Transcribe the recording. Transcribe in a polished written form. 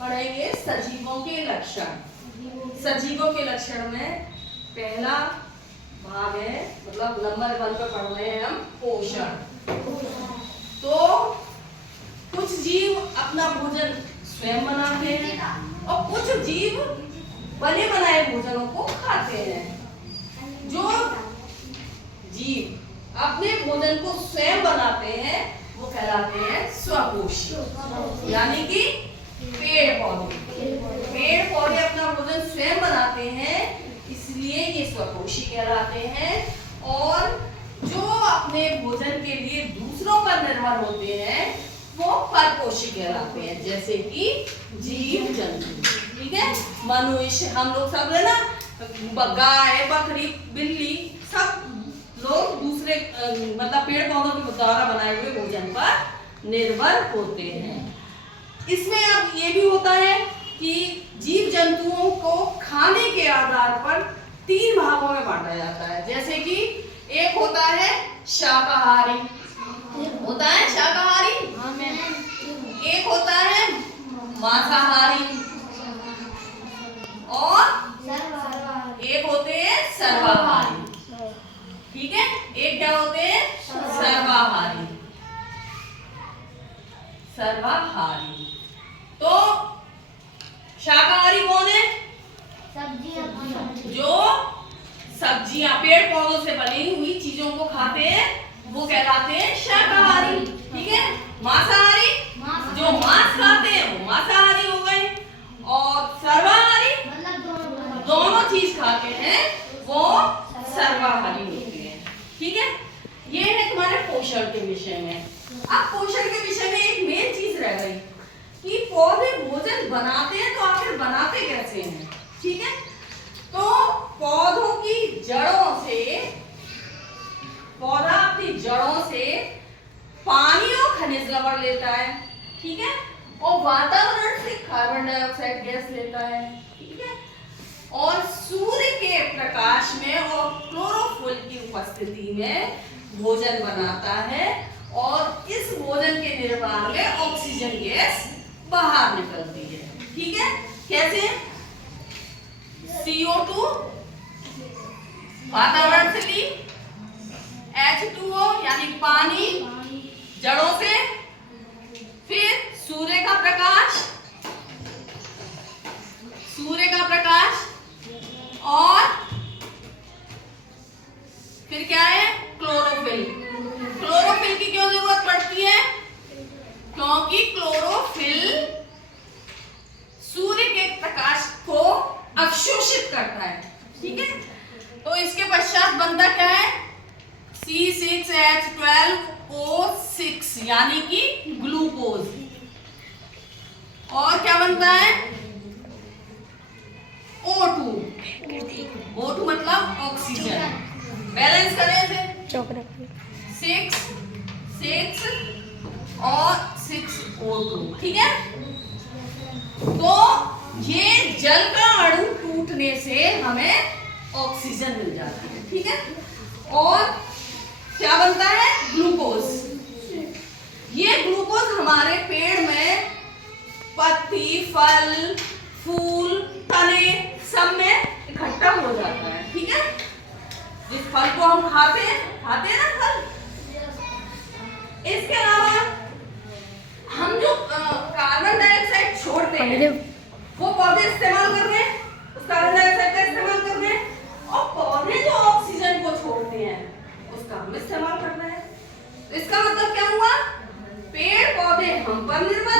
पढ़ेंगे सजीवों के लक्षण। सजीवों के लक्षण में पहला भाग है, मतलब नंबर 1 पे पढ़ रहे हैं हम पोषण। तो कुछ जीव अपना भोजन स्वयं बनाते हैं और कुछ जीव बने बनाए भोजनों को खाते हैं। जो जीव अपने भोजन को स्वयं बनाते हैं वो कहलाते हैं स्वपोषी, यानी कि पेड़ पौधे अपना भोजन स्वयं बनाते हैं, इसलिए ये स्वपोषी कहलाते हैं। और जो अपने भोजन के लिए दूसरों पर निर्भर होते हैं वो परपोषी कहलाते हैं, जैसे कि जीव जंतु। ठीक है, मनुष्य, हम लोग सब है ना, गाय, बकरी, बिल्ली, सब लोग दूसरे मतलब पेड़ पौधों के द्वारा बनाए हुए भोजन पर निर्भर होते हैं। इसमें अब ये भी होता है कि जीव जंतुओं को खाने के आधार पर 3 भागों में बांटा जाता है। जैसे कि एक होता है शाकाहारी, एक होता है मांसाहारी और एक होते हैं सर्वाहारी। ठीक है, एक क्या होते हैं सर्वाहारी। तो शाकाहारी कौन है? जो सब्जियां पेड़ पौधों से बनी हुई चीजों को खाते हैं वो कहलाते हैं शाकाहारी। ठीक है, मांसाहारी जो मांस खाते हैं वो मांसाहारी हो गए, और सर्वाहारी दोनों चीज खाते हैं वो सर्वाहारी होते हैं। ठीक है, ये है तुम्हारे पोषण के विषय में। अब पोषण के विषय में एक मेन चीज रह गई कि पौधे भोजन बनाते हैं, तो आखिर बनाते कैसे हैं? ठीक है, तो पौधों की जड़ों से, पौधा अपनी जड़ों से पानी और खनिज लवण लेता है। ठीक है, और वातावरण से कार्बन डाइऑक्साइड गैस लेता है। ठीक है, और सूर्य के प्रकाश में और क्लोरोफिल की उपस्थिति में भोजन बनाता है, और इस भोजन के निर्माण में ऑक्सीजन गैस बाहर निकलती है। ठीक है, कैसे? CO2 वातावरण से ली, H2O यानी पानी जड़ों से, फिर सूर्य का प्रकाश और फिर क्या है? क्लोरोफिल की क्यों जरूरत पड़ती है? क्योंकि क्लोरोफिल सूर्य के प्रकाश को अवशोषित करता है। ठीक है, तो इसके पश्चात बनता क्या है? C6H12O6 यानी कि ग्लूकोज। और क्या बनता है? O2 मतलब ऑक्सीजन। बैलेंस करें इसे, 6 और 6O2। ठीक है, तो ये जल का अणु टूटने से हमें ऑक्सीजन मिल जाती है। ठीक है, और क्या बनता है? ग्लूकोज। ये ग्लूकोज हमारे पेड़ में पत्ती, फल, फूल, तने सब में इकट्ठा हो जाता है। ठीक है, जिस फल को हम खाते हैं ना फल, इसके अलावा हम जो कार्बन डाइऑक्साइड छोड़ते हैं वो पौधे इस्तेमाल कर रहे हैं, उस कार्बन डाइऑक्साइड का इस्तेमाल कर रहे हैं, और पौधे जो ऑक्सीजन को छोड़ते हैं उसका हम इस्तेमाल कर रहे हैं। तो इसका मतलब क्या हुआ? पेड़ पौधे हम पर निर्भर